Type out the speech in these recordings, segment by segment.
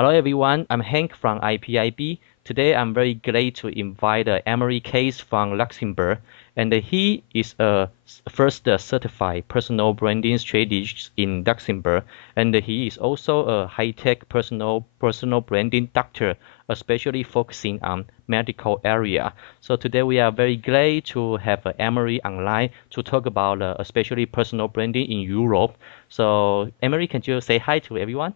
Hello everyone, I'm Hank from IPIB. Today I'm very glad to invite Emery Kaze from Luxembourg, and he is a first certified personal branding strategist in Luxembourg, and he is also a high-tech personal branding doctor, especially focusing on medical area. So today we are very glad to have Emery online to talk about especially personal branding in Europe. So Emery, can you say hi to everyone?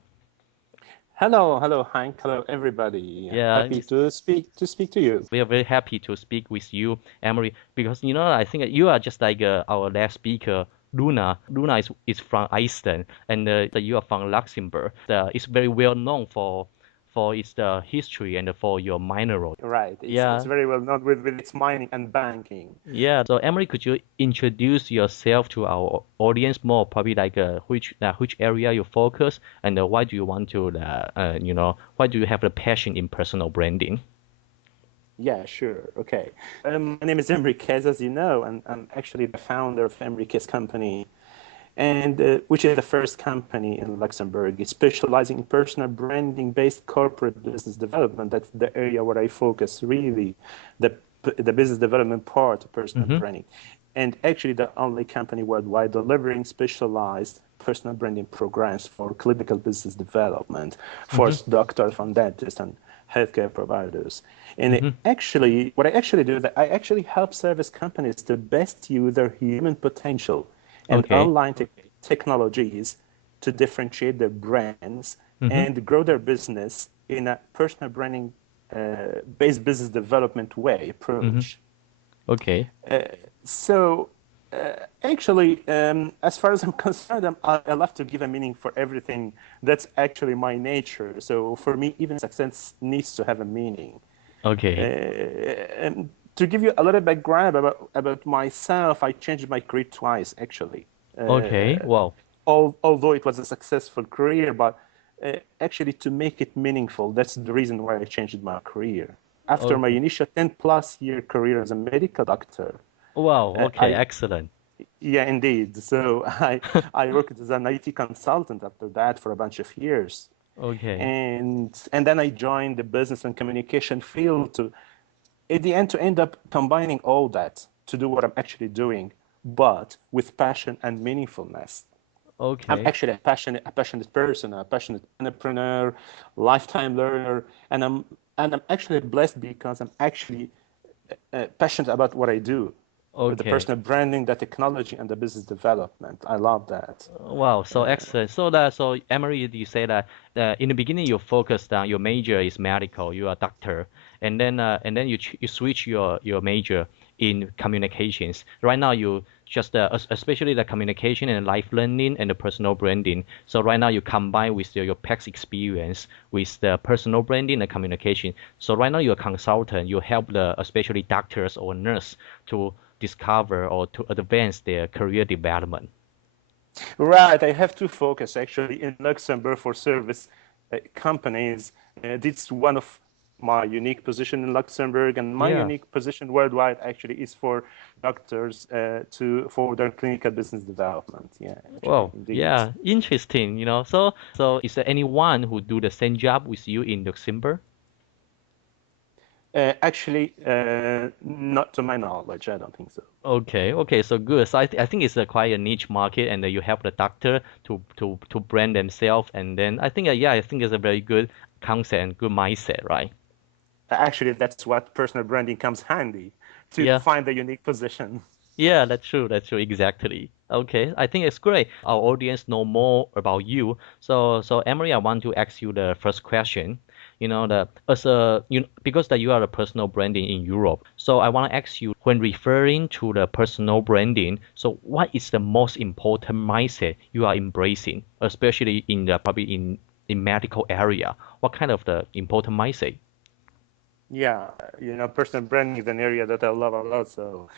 Hello, Hank. Hello, everybody. Yeah, Happy to speak to you. we are very happy to speak with you, Emery, because I think you are just like our last speaker, Luna. Luna is from Iceland, and you are from Luxembourg. It's very well known for its history and for your minor role. Right. Yeah. It's very well known with its mining and banking. Yeah. So Emery, could you introduce yourself to our audience more? Probably like which area you focus, and why do you want to why do you have the passion in personal branding? Yeah, sure. Okay. My name is Emery Kaze, as you know, and I'm actually the founder of Emery Kaze Company, and which is the first company in Luxembourg specializing in personal branding-based corporate business development. That's the area where I focus really, the business development part of personal branding. And actually the only company worldwide delivering specialized personal branding programs for clinical business development for doctors, and dentists, and healthcare providers. And actually, what I actually do is that I actually help service companies to best use their human potential and online technologies to differentiate their brands and grow their business in a personal branding based business development way approach. Okay. Actually, as far as I'm concerned, I love to give a meaning for everything. That's actually my nature. So for me, even success needs to have a meaning. Okay. And to give you a little background about myself, I changed my career twice, actually. Okay. Wow. Although it was a successful career, but actually to make it meaningful, that's the reason why I changed my career. After my initial 10+ year career as a medical doctor. Wow. Okay. Excellent. Yeah, indeed. So I worked as an IT consultant after that for a bunch of years. Okay. And then I joined the business and communication field at the end to end up combining all that to do what I'm actually doing, but with passion and meaningfulness. Okay. I'm actually a passionate person, a passionate entrepreneur, lifetime learner, and I'm actually blessed because I'm actually passionate about what I do. Okay. The personal branding, the technology, and the business development. I love that. Wow, so excellent. So Emery, you say that in the beginning you focused on your major is medical, you are a doctor, and then you switch your major in communications. Right now you just especially the communication and life learning and the personal branding. So right now you combine with your past experience with the personal branding and communication. So right now you're a consultant. You help especially doctors or nurse to discover or to advance their career development. Right, I have to focus actually in Luxembourg for service companies. It's one of my unique position in Luxembourg, and my unique position worldwide actually is for doctors for their clinical business development. Yeah. Wow. Yeah. Interesting. So is there anyone who do the same job with you in Luxembourg? Actually, not to my knowledge. I don't think so. Okay, so good. So I think it's quite a niche market, and you help the doctor to brand themselves, and then I think I think it's a very good concept and good mindset, right? Actually, that's what personal branding comes handy to find the unique position. Yeah, that's true. Exactly. Okay, I think it's great. Our audience know more about you. So Emery, I want to ask you the first question. Because you are a personal branding in Europe. So I want to ask you, when referring to the personal branding, so what is the most important mindset you are embracing, especially in probably in medical area? What kind of the important mindset? Yeah, personal branding is an area that I love a lot. So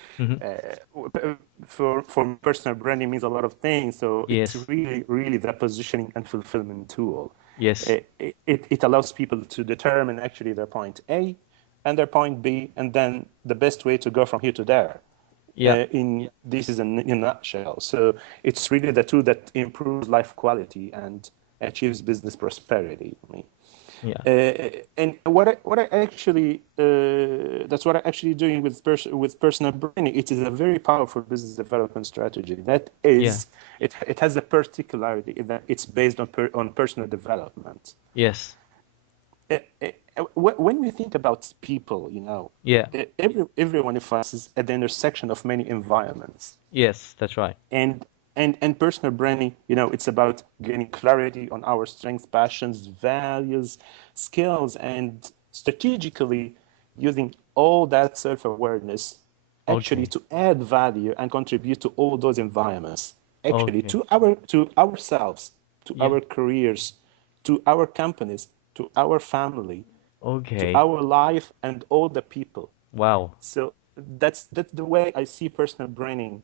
for personal branding means a lot of things. So it's really the positioning and fulfillment tool. Yes. It allows people to determine actually their point A and their point B, and then the best way to go from here to there. This is in a nutshell. So it's really the tool that improves life quality and achieves business prosperity. And what I actually that's what I'm actually doing with personal branding. It is a very powerful business development strategy. That is, it has a particularity that it's based on personal development. Yes. When we think about people, every one of us is at the intersection of many environments. Yes, that's right. And personal branding, it's about gaining clarity on our strengths, passions, values, skills, and strategically using all that self-awareness actually to add value and contribute to all those environments, actually to ourselves, to our careers, to our companies, to our family, to our life, and all the people. Wow. So that's the way I see personal branding.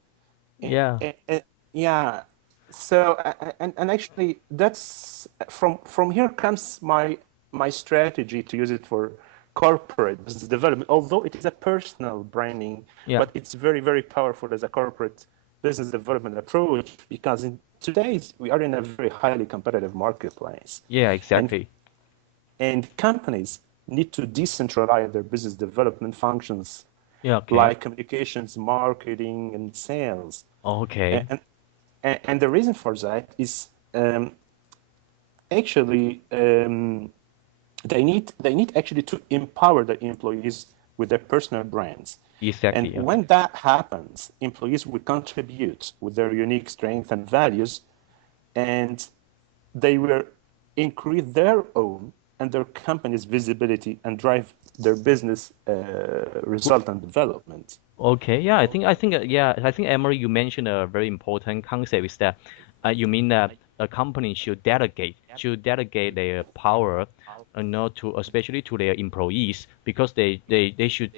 Yeah. So and actually that's from here comes my strategy to use it for corporate business development. Although it is a personal branding, but it's very, very powerful as a corporate business development approach, because we are in a very highly competitive marketplace. Yeah, exactly. And companies need to decentralize their business development functions, like communications, marketing, and sales. Okay. And the reason for that is actually they need actually to empower the employees with their personal brands. Exactly. And when that happens, employees will contribute with their unique strengths and values, and they will increase their own and their company's visibility and drive their business result and development. Okay, yeah, I think Emery, you mentioned a very important concept is that you mean that a company should delegate their power, especially to their employees, because they should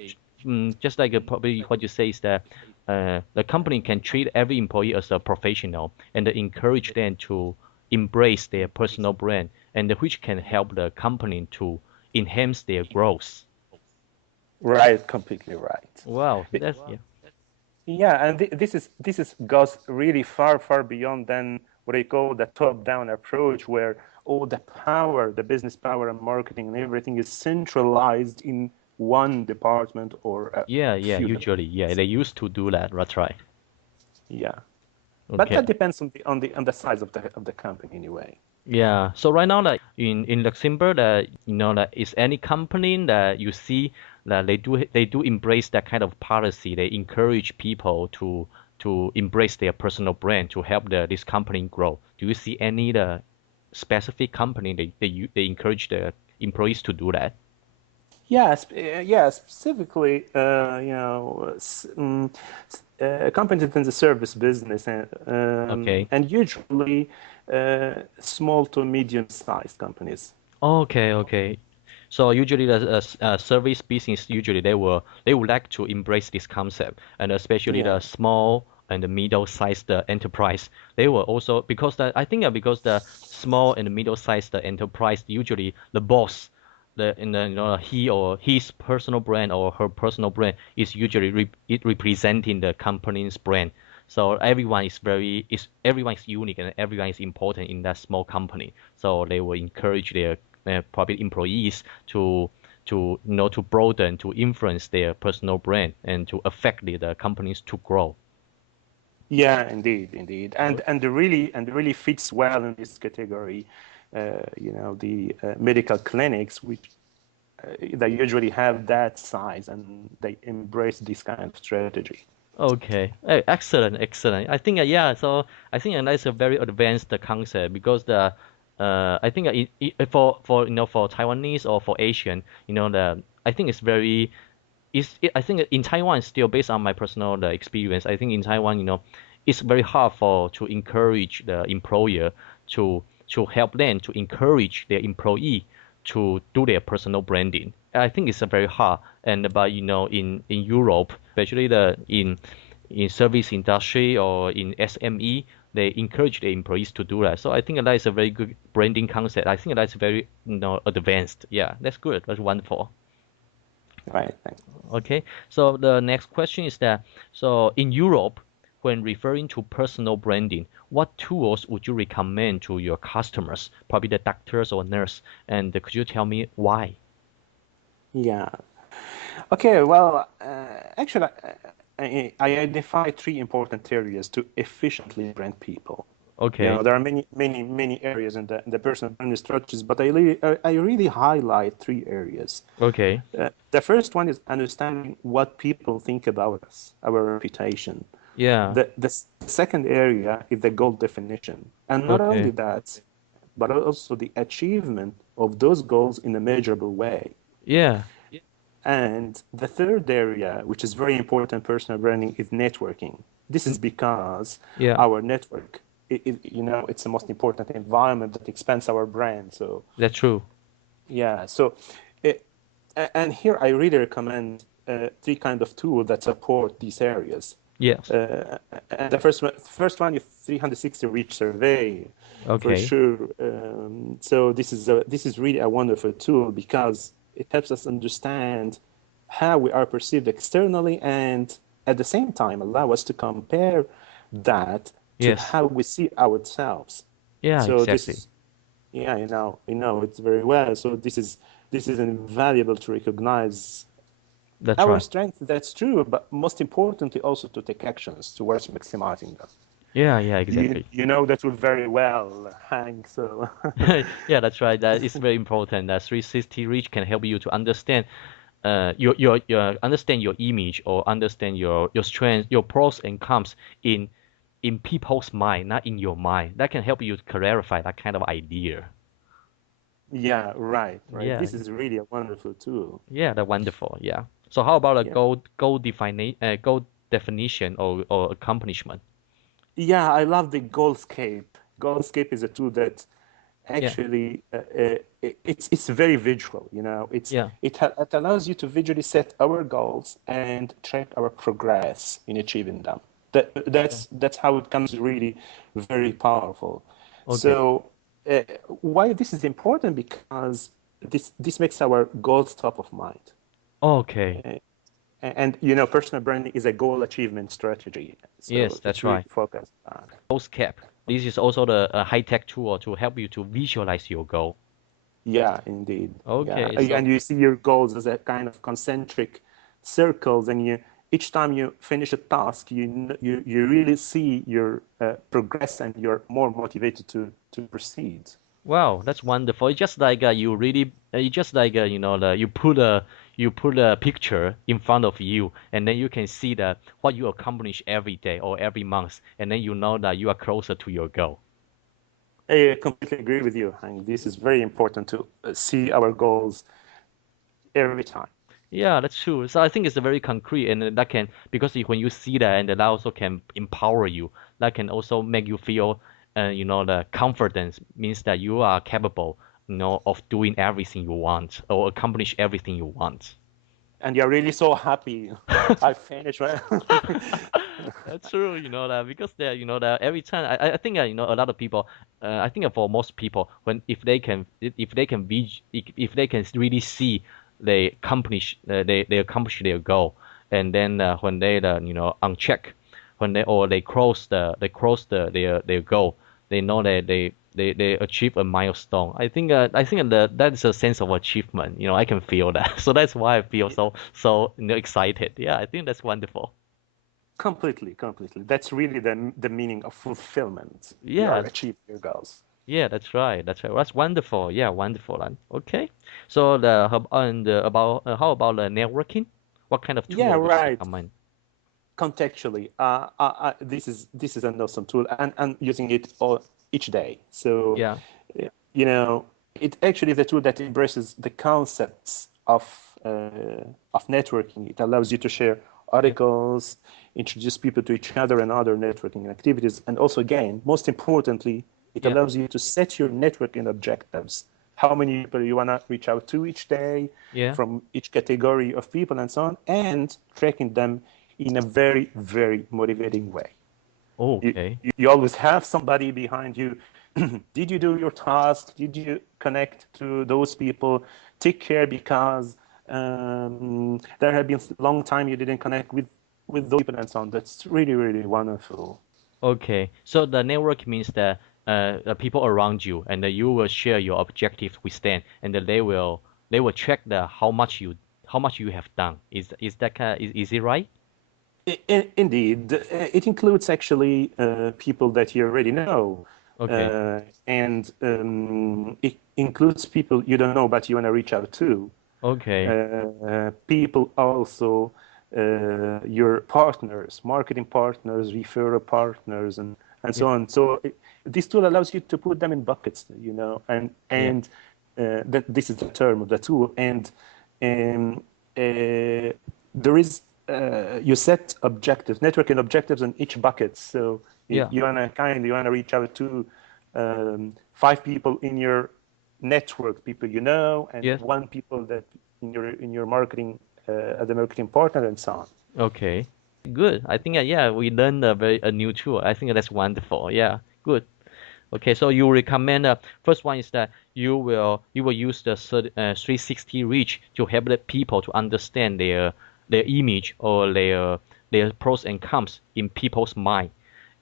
just like probably what you say is that the company can treat every employee as a professional and encourage them to embrace their personal brand, and which can help the company to enhance their growth. Right, completely right. Wow, that's and this goes really far beyond than what I call the top-down approach, where all the power, the business power and marketing and everything is centralized in one department or usually they used to do that. That's right. Yeah, but that depends on the size of the company anyway. Yeah. So right now, like in Luxembourg, is any company that you see that they do embrace that kind of policy? They encourage people to embrace their personal brand to help this company grow. Do you see any specific company they encourage the employees to do that? Specifically, companies in the service business, and usually small to medium-sized companies. Okay. So usually the service business, usually they would like to embrace this concept, and especially the small and the middle-sized enterprise. They will also, because the small and middle-sized enterprise, usually the boss, he or his personal brand or her personal brand is usually representing the company's brand. So everyone is unique and everyone is important in that small company. So they will encourage their probably employees to broaden, to influence their personal brand and to affect the companies to grow. Yeah, indeed, and really fits well in this category. The medical clinics, which they usually have that size and they embrace this kind of strategy. Okay, excellent. I think so I think that's a very advanced concept, because I think for Taiwanese or for Asian, I think I think in Taiwan, still based on my personal experience, I think in Taiwan, it's very hard to encourage the employer to help them to encourage their employee to do their personal branding. I think it's very hard. But in Europe, especially in service industry or in SME, they encourage their employees to do that. So I think that is a very good branding concept. I think that's very advanced. Yeah, that's good. That's wonderful. Right. Thanks. Okay. So the next question is that, so in Europe, when referring to personal branding, what tools would you recommend to your customers, probably the doctors or nurse? And could you tell me why? Yeah. Okay, well, actually, I identify three important areas to efficiently brand people. Okay. There are many areas in the personal branding strategies, but I really highlight three areas. Okay. The first one is understanding what people think about us, our reputation. Yeah. The second area is the goal definition, and not only that, but also the achievement of those goals in a measurable way. Yeah. And the third area, which is very important in personal branding, is networking. This is because our network, it's the most important environment that expands our brand. So that's true. Yeah. So, and here I really recommend three kind of tools that support these areas. Yes. And the first one is 360 reach survey. For sure. So this is really a wonderful tool because it helps us understand how we are perceived externally, and at the same time allow us to compare that to how we see ourselves. Yeah, so exactly. It's very well. So this is invaluable to recognize our strength. That's true, but most importantly, also to take actions towards maximizing them. Yeah, exactly. You know that very well, Hank. So yeah, that's right. That is very important. That 360 reach can help you to understand your understand your image, or understand your strengths, your pros and cons in people's mind, not in your mind. That can help you to clarify that kind of idea. Yeah, right. Yeah. This is really a wonderful tool. Yeah, that's wonderful. Yeah. So how about a goal definition or accomplishment? Yeah, I love the Goalscape. Goalscape is a tool that actually it's very visual. It allows you to visually set our goals and track our progress in achieving them. That's how it comes really very powerful. So why this is important? Because this makes our goals top of mind. And personal branding is a goal achievement strategy. So yes, that's right. Focused on Goalscape. This is also the high-tech tool to help you to visualize your goal. Yeah, indeed. Okay. So, and you see your goals as a kind of concentric circles, and each time you finish a task, you really see your progress, and you're more motivated to proceed. Wow, that's wonderful. It's just like you put a picture in front of you, and then you can see what you accomplish every day or every month, and then you know that you are closer to your goal. I completely agree with you, Hank. This is very important to see our goals every time. Yeah, that's true. So I think it's a very concrete, and that can, because when you see that, and that also can empower you. That can also make you feel, the confidence means that you are capable, of doing everything you want or accomplish everything you want. And you're really so happy. I finished, right? That's true, because that every time I think a lot of people, I think for most people, if they can really see they accomplish their goal, and then when they uncheck, when they cross their goal, they know that they achieve a milestone. I think that is a sense of achievement. I can feel that. So that's why I feel so excited. Yeah, I think that's wonderful. Completely. That's really the meaning of fulfillment. Yeah. You achieve your goals. Yeah, that's right. That's wonderful. Yeah, wonderful. Okay. So how about the networking? What kind of tool? Yeah, right. Recommend? Contextually, this is an awesome tool, and using it each day. So yeah, it actually is a tool that embraces the concepts of networking. It allows you to share articles, introduce people to each other and other networking activities, and also, again, most importantly, it allows you to set your networking objectives. How many people you want to reach out to each day, from each category of people and so on, and tracking them in a very, very motivating way. Okay. You always have somebody behind you. Did you do your task? Did you connect to those people? Take care, because there have been a long time you didn't connect with with those people and so on. That's really, really wonderful. Okay, so the network means that the people around you, and you will share your objectives with them, and they will track how much you have done. Is it right? Indeed, it includes actually people that you already know. Okay. And it includes people you don't know but you want to reach out to. Okay. People also, your partners, marketing partners, referral partners, and so on. So this tool allows you to put them in buckets, and that this is the term of the tool. And there is you set objectives, networking objectives in each bucket. So you want to reach out to 5 people in your network, people you know, and 1 people that in your marketing as a marketing partner, and so on. Okay, good. I think we learned a new tool. I think that's wonderful. Yeah, good. Okay, so you recommend first one is that you will use the 360 reach to help the people to understand their image or their pros and cons in people's mind.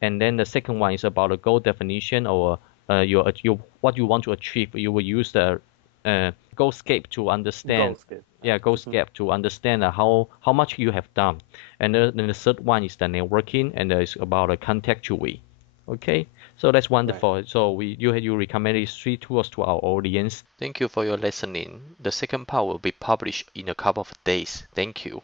And then the second one is about the goal definition or what you want to achieve. You will use the goalscape to understand. Goalscape to understand how much you have done. And then the third one is the networking, and it's about the contextually. Okay, so that's wonderful. Right. So you recommend these 3 tools to our audience. Thank you for your listening. The second part will be published in a couple of days. Thank you.